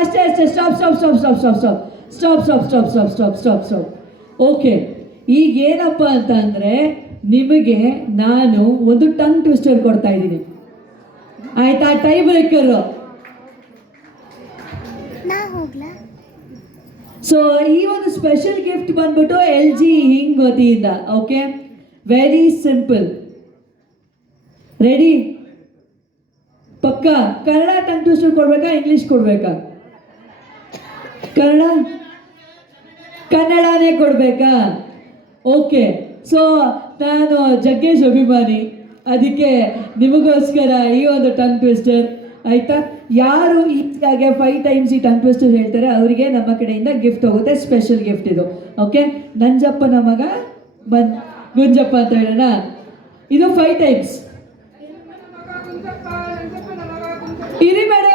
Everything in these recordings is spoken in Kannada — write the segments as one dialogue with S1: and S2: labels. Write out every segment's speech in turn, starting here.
S1: ಅಷ್ಟೇ ಅಷ್ಟೇ. Stop stop stop stop stop stop stop stop stop stop stop stop okay ಈಗ ಏನಪ್ಪ ಅಂತ ಅಂದರೆ ನಿಮಗೆ ನಾನು ಒಂದು ಟಂಗ್ ಟ್ವಿಸ್ಟರ್ ಕೊಡ್ತಾ ಇದ್ದೀನಿ. ಆಯ್ತಾ? ಟೈ ಬ್ರೇಕರು ಸೊ ಈ ಒಂದು ಸ್ಪೆಷಲ್ ಗಿಫ್ಟ್ ಬಂದ್ಬಿಟ್ಟು ಎಲ್ ಜಿ ಹಿಂಗ್ ವತಿಯಿಂದ ಓಕೆ ವೆರಿ ಸಿಂಪಲ್ ರೆಡಿ ಪಕ್ಕ? ಕನ್ನಡ ಟಂಗ್ ಟ್ವಿಸ್ಟರ್ ಕೊಡ್ಬೇಕಾ ಇಂಗ್ಲಿಷ್ ಕೊಡ್ಬೇಕಾ? ಕನ್ನಡ? ಕನ್ನಡನೇ ಕೊಡಬೇಕಾ? ಓಕೆ. ಸೊ ನಾನು ಜಗ್ಗೇಶ್ ಅಭಿಮಾನಿ. ಅದಕ್ಕೆ ನಿಮಗೋಸ್ಕರ ಈ ಒಂದು ಟಂಗ್ ಟ್ವಿಸ್ಟರ್ ಆಯಿತಾ? ಯಾರು ಈಗಾಗೆ ಫೈವ್ ಟೈಮ್ಸ್ ಈ ಟಂಗ್ ಟ್ವಿಸ್ಟರ್ ಹೇಳ್ತಾರೆ ಅವರಿಗೆ ನಮ್ಮ ಕಡೆಯಿಂದ ಗಿಫ್ಟ್ ಹೋಗುತ್ತೆ ಸ್ಪೆಷಲ್ ಗಿಫ್ಟ್ ಇದು. ಓಕೆ ನಂಜಪ್ಪನ ಮಗ ಬನ್ ಗುಂಜಪ್ಪ ಅಂತ ಹೇಳೋಣ. ಇದು ಫೈವ್ ಟೈಮ್ಸ್ ಇರಿ ಮೇಡಮ್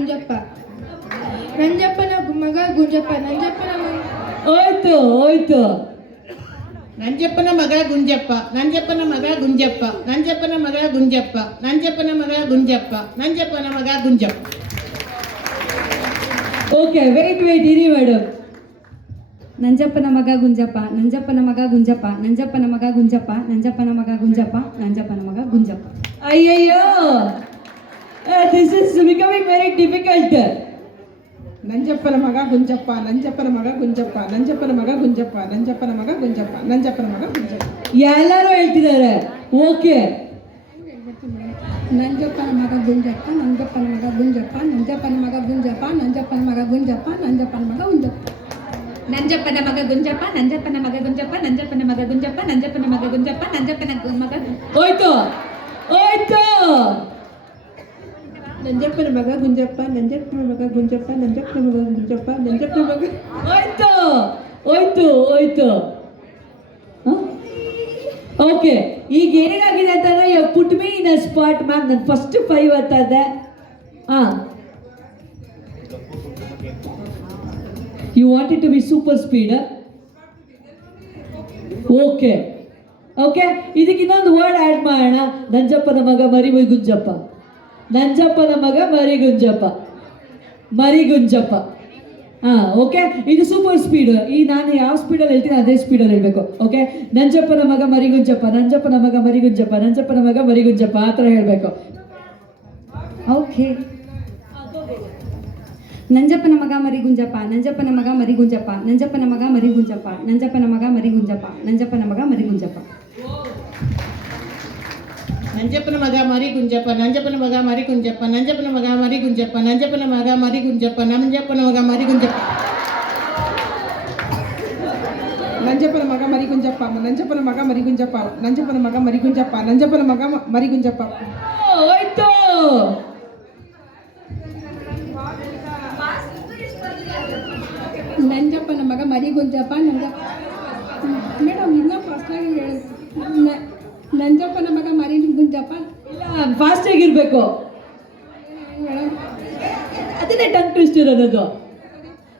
S2: ಗುಂಜಪ್ಪ ನಂಜಪ್ಪನ ಮಗ ಗುಂಜಪ್ಪ ನಂಜಪ್ಪನ ಮಗ
S1: ಹೋಯ್ತು ಹೋಯ್ತು
S3: ನಂಜಪ್ಪನ ಮಗ ಗುಂಜಪ್ಪ ನಂಜಪ್ಪನ ಮಗ ಗುಂಜಪ್ಪ ನಂಜಪ್ಪನ ಮಗ ಗುಂಜಪ್ಪ ನಂಜಪ್ಪನ ಮಗ ಗುಂಜಪ್ಪ ನಂಜಪ್ಪನ ಮಗ ಗುಂಜಪ್ಪ
S1: ಓಕೆ ವೆಯ್ಟ್ ವೆಯ್ಟ್ ಇರಿ ಮೇಡಮ್
S4: ನಂಜಪ್ಪನ ಮಗ ಗುಂಜಪ್ಪ ನಂಜಪ್ಪನ ಮಗ ಗುಂಜಪ್ಪ ನಂಜಪ್ಪನ ಮಗ ಗುಂಜಪ್ಪ ನಂಜಪ್ಪನ ಮಗ ಗುಂಜಪ್ಪ ನಂಜಪ್ಪನ ಮಗ ಗುಂಜಪ್ಪ
S1: ಅಯ್ಯಯ್ಯೋ this is becoming very difficult
S5: ನಂಜಪ್ಪನ ಮಗ ಗುಂಜಪ್ಪ ನಂಜಪ್ಪನ ಮಗ ಗುಂಜಪ್ಪ ನಂಜಪ್ಪನ ಮಗ ಗುಂಜಪ್ಪ ನಂಜಪ್ಪನ ಮಗ ಗುಂಜಪ್ಪ ನಂಜಪ್ಪನ ಮಗ ಗುಂಜಪ್ಪ
S1: ಎಲ್ಲರೂ ಹೇಳ್ತಿದ್ದಾರೆ ಓಕೆ
S4: ನಂಜಪ್ಪನ ಮಗ ಗುಂಜಪ್ಪ ನಂಜಪ್ಪನ ಮಗ ಗುಂಜಪ್ಪ ನಂಜಪ್ಪನ ಮಗ ಗುಂಜಪ್ಪ ನಂಜಪ್ಪನ ಮಗ ಗುಂಜಪ್ಪ ನಂಜಪ್ಪನ ಮಗ ಗುಂಜಪ್ಪ ನಂಜಪ್ಪನ ಮಗ ಗುಂಜಪ್ಪ ನಂಜಪ್ಪನ ಮಗ ಗುಂಜಪ್ಪ ನಂಜಪ್ಪನ ಮಗ ಗುಂಜಪ್ಪ ನಂಜಪ್ಪನ ಮಗ ಗುಂಜಪ್ಪ ನಂಜಪ್ಪನ ಮಗ
S1: ಹೋಯ್ತು ಹೋಯ್ತು
S5: ನಂಜಪ್ಪನ ಮಗ ಗುಂಜಪ್ಪ, ನಂಜಪ್ಪನ ಮಗ ಗುಂಜಪ್ಪ, ನಂಜಪ್ಪನ ಮಗ ಗುಂಜಪ್ಪ, ನಂಜಪ್ಪನ ಮಗ
S1: ಹೋಯ್ತು ಹೋಯ್ತು ಹೋಯ್ತು. ಓಕೆ ಈಗ ಏನಾಗಿದೆ ಅಂತಂದ್ರೆ put me in a spot ma'am ನಾನು ಫಸ್ಟ್ ಫೈವ್ ಅಂತ ಇದೆ. ಹಾಂ. You want it to be super speed okay okay ಇದಕ್ಕೆ ಇನ್ನೊಂದು ವರ್ಡ್ ಆ್ಯಡ್ ಮಾಡೋಣ. ನಂಜಪ್ಪನ ಮಗ ಮರಿ ಗುಂಜಪ್ಪ. ನಂಜಪ್ಪನ ಮಗ ಮರಿ ಗುಂಜಪ್ಪ ಮರಿ ಗುಂಜಪ್ಪ ಹಾಂ ಓಕೆ ಇದು ಸೂಪರ್ ಸ್ಪೀಡ್ ಈ ನಾನು ಯಾವ ಸ್ಪೀಡಲ್ಲಿ ಹೇಳ್ತೀನಿ ಅದೇ ಸ್ಪೀಡಲ್ಲಿ ಹೇಳ್ಬೇಕು ಓಕೆ ನಂಜಪ್ಪನ ಮಗ ಮರಿಗುಂಜಪ್ಪ, ನಂಜಪ್ಪನ ಮಗ ಮರಿಗುಂಜಪ್ಪ, ನಂಜಪ್ಪನ ಮಗ ಮರಿಗುಂಜಪ್ಪ, ಆ ಥರ ಹೇಳಬೇಕು.
S4: ಓಕೆ ನಂಜಪ್ಪನ ಮಗ ಮರಿಗುಂಜಪ್ಪ, ನಂಜಪ್ಪನ ಮಗ ಮರಿಗುಂಜಪ್ಪ, ನಂಜಪ್ಪನ ಮಗ ಮರಿಗುಂಜಪ್ಪ, ನಂಜಪ್ಪನ ಮಗ ಮರಿಗುಂಜಪ್ಪ, ನಂಜಪ್ಪನ ಮಗ ಮರಿ
S3: நஞ்சப்பன மகா மாரி குஞ்சப்பன் நஞ்சப்பன மகா மாரி குஞ்சப்பன் நஞ்சப்பன மகா மாரி குஞ்சப்பன் நஞ்சப்பன மகா மாரி குஞ்சப்பன்
S5: நஞ்சப்பன மகா மாரி குஞ்சப்பன் నంజపన మగ మరి గుంజప్ప నంజపన మగ మరి గుంజప్ప నంజపన మగ మరి గుంజప్ప నంజపన
S1: మగ
S4: మరి గుంజప్ప నంజప్పన మగ మరి గుంజప్ప నంజ మేడం ఇన్న ఫస్ట్ ನಂಜಪ್ಪನ ಮಗ ಮರಿ ಗುಂಜಪ್ಪ
S1: ಇಲ್ಲ ಫಾಸ್ಟ್ ಆಗಿರ್ಬೇಕು. ಅದನ್ನೇ ಟಂಗ್ ಟ್ವಿಸ್ಟ್ ಇರೋದು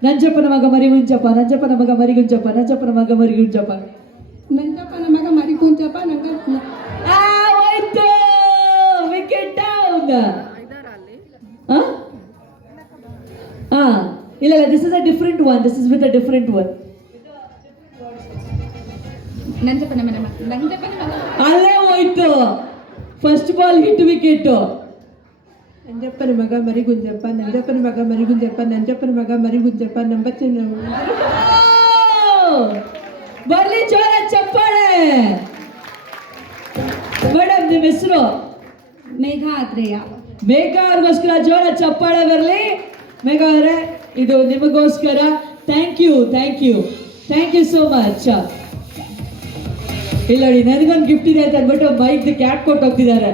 S1: ನಂಜಪ್ಪನ ಮಗ ಮರಿ ಮರಿಗುಂಜಪ್ಪ ನಂಜಪ್ಪನ ಮಗ ಮರಿಗುಂಜಪ್ಪ ನಂಜಪ್ಪನ ಮಗ ಮರಿ ಗುಂಜಪ್ಪ
S4: ನಂಜಪ್ಪನ ಮಗ ಮರಿ ಗುಂಜಪ್ಪ ನಂಗ
S1: ಆ ಹೋಯ್ತು. ವಿಕೆಟ್ ಡೌನ್ ಹಾ ಇಲ್ಲ ಇಲ್ಲ this is a different one this is with a different one ಅಲ್ಲೇ ಹೋಯ್ತು. ಫಸ್ಟ್ ಬಾಲ್ ಹಿಟ್ ವಿಕೆಟ್
S5: ನಂಜಪ್ಪನ ಮಗ ಮರಿ ಗುಂಜಪ್ಪ ನಂಜಪ್ಪನ ಮಗ ಮರಿ ಗುಂಜಪ್ಪ ನಂಜಪ್ಪನ ಮಗ ಮರಿ ಗುಂಜಪ್ಪ ನಂಬತ್ತಿನ
S1: ಬರ್ಲಿ ಜೋರ ಚಪ್ಪಾಳೆ. ಮೇಡಮ್ ನಿಮ್ಮ ಹೆಸರು?
S4: ಮೇಘ ಆದ್ರೇಯ.
S1: ಮೇಘ ಅವ್ರಿಗೋಸ್ಕರ ಜೋರ ಚಪ್ಪಾಳೆ ಬರಲಿ. ಮೇಘ ಅವರೇ ಇದು ನಿಮಗೋಸ್ಕರ. Thank you thank you thank you so much ಇಲ್ಲ ನೋಡಿ ನನಗೊಂದು ಗಿಫ್ಟ್ ಇದೆ ಅಂತ ಅಂದ್ಬಿಟ್ಟು ಬೈಕ್ ಕ್ಯಾಟ್ ಕೊಟ್ಟು ಹೋಗ್ತಿದ್ದಾರೆ.